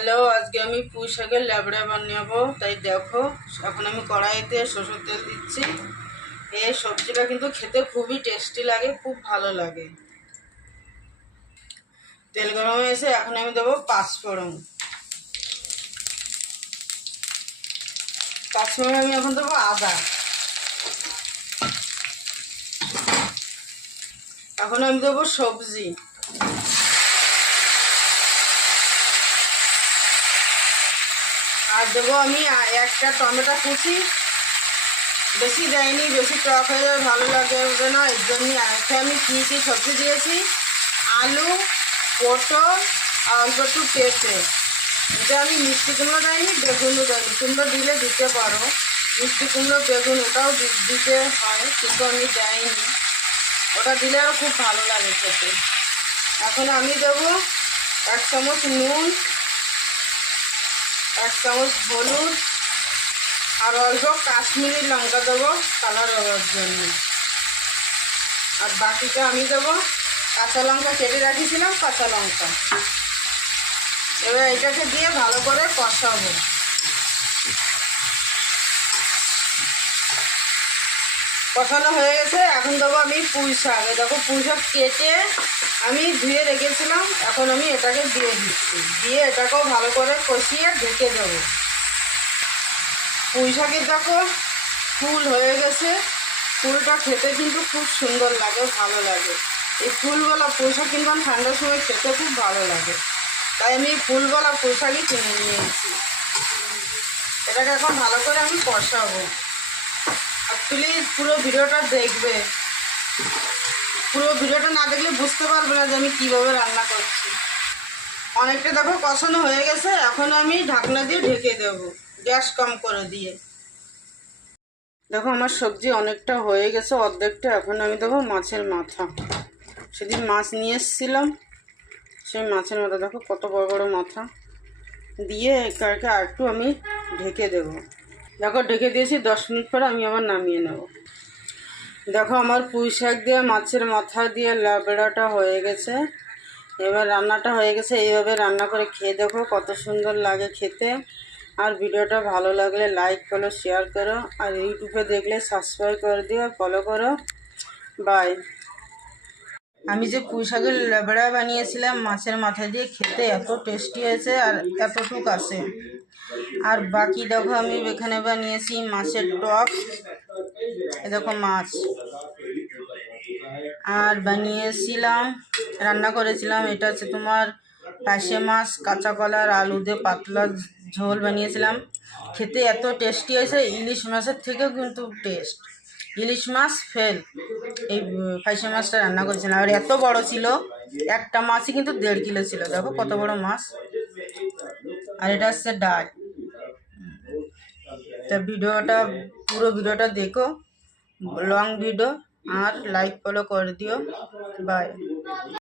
Hello, আজকে আমি পুঁই শাকের ল্যাবড়া বানাবো। তাই দেখো, এখন আমি কড়াইতে সরষের তেল দিচ্ছি। এই সবজিটা কিন্তু খেতে খুবই টেস্টি লাগে, খুব ভালো লাগে। তেল গরম হয়েছে, এখন আমি দেবো পাঁচফোড়ন। পাঁচফোড়ন আমি এখন দেবো আদা। এখন আমি দেবো সবজি। আর দেবো আমি একটা টমেটো কুচি, বেশি দেয়নি, বেশি টক হয়ে যাবে ভালো লাগে না, এর জন্যই আরেকটা আমি কী সবজি দিয়েছি, আলু, পটল আর অল্প একটু পেঁপে। এটা আমি মিষ্টি কুমড়ো দেয়নি, বেগুনও দেয়নি, কুমড়ো দিলে দিতে পারো, মিষ্টি কুমড়ো বেগুন ওটাও দিতে হয়, কিন্তু আমি দেয়নি, ওটা দিলে আরও খুব ভালো লাগে খেতে। এখন আমি দেবো 1 চামচ নুন, 1 চামচ হলুদ আর অল্প কাশ্মীরি লঙ্কা দেবো কালার হওয়ার জন্য। আর বাকিটা আমি দেবো কাঁচা লঙ্কা, কেটে রাখিয়েছিলাম কাঁচা লঙ্কা। এবার এটাকে দিয়ে ভালো করে কষাবো। কষানো হয়ে গেছে, এখন দেবো আমি পুঁই শাক। দেখো, পুঁই শাক কেটে আমি ধুয়ে রেখেছিলাম, এখন আমি এটাকে দিয়ে দিচ্ছি। দিয়ে এটাকেও ভালো করে কষিয়ে ঢেকে দেবো। পুঁই শাকের দেখো ফুল হয়ে গেছে, ফুলটা খেতে কিন্তু খুব সুন্দর লাগে, ভালো লাগে। এই ফুলওয়ালা পুঁই শাক কিন্তু ঠান্ডার সময় খেতে খুব ভালো লাগে, তাই আমি এই ফুলওয়ালা পুঁই শাকই কিনে নিয়েছি। এটাকে এখন ভালো করে আমি কষাবো। আর প্লিজ পুরো ভিডিওটা দেখবে, পুরো ভিডিওটা না দেখলে বুঝতে পারবে না যে আমি কীভাবে রান্না করছি। অনেকটা দেখো কষানো হয়ে গেছে, এখন আমি ঢাকনা দিয়ে ঢেকে দেবো, গ্যাস কম করে দিয়ে। দেখো, আমার সবজি অনেকটা হয়ে গেছে, অর্ধেকটা। এখন আমি দেবো মাছের মাথা। সেদিন মাছ নিয়ে এসেছিলাম, সেই মাছের মাথা দেখো কত বড় বড় মাথা, দিয়ে একে আর একটু আমি ঢেকে দেবো। দেখো, ঢেকে দিয়েছি, 10 মিনিট পরে আমি আবার নামিয়ে নেব। দেখো, আমার পুঁই শাক দিয়ে মাছের মাথা দিয়ে লাবড়াটা হয়ে গেছে। এবার রান্নাটা হয়ে গেছে, এইভাবে রান্না করে খেয়ে দেখো কত সুন্দর লাগে খেতে। আর ভিডিওটা ভালো লাগলে লাইক করো, শেয়ার করো, আর ইউটিউবে দেখলে সাবস্ক্রাইব করে দিও, ফলো করো। বাই। আমি যে পুঁই শাকের লাবড়া বানিয়েছিলাম মাছের মাথা দিয়ে, খেতে এত টেস্টি হয়েছে, আর এতটুক আছে। আর বাকি দেখো আমি এখানে বানিয়েছি মাছের টক। দেখো মাছ, আর বানিয়েছিলাম, রান্না করেছিলাম, এটা হচ্ছে তোমার পার্শে মাছ, কাঁচা কলা আর আলু দিয়ে পাতলা ঝোল বানিয়েছিলাম। খেতে এত টেস্টি হয়েছে, ইলিশ মাছের থেকেও কিন্তু টেস্ট। ইলিশ মাছ ফেল, এই পার্শে মাছটা রান্না করেছিলাম। আর এত বড় ছিল, একটা মাছই কিন্তু 1.5 কিলো ছিল। দেখো কত বড় মাছ। আর এটা হচ্ছে ডাল। তা ভিডিওটা, পুরো ভিডিওটা দেখো, লং ভিডিও, আর লাইক ফলো করে দিও। বাই।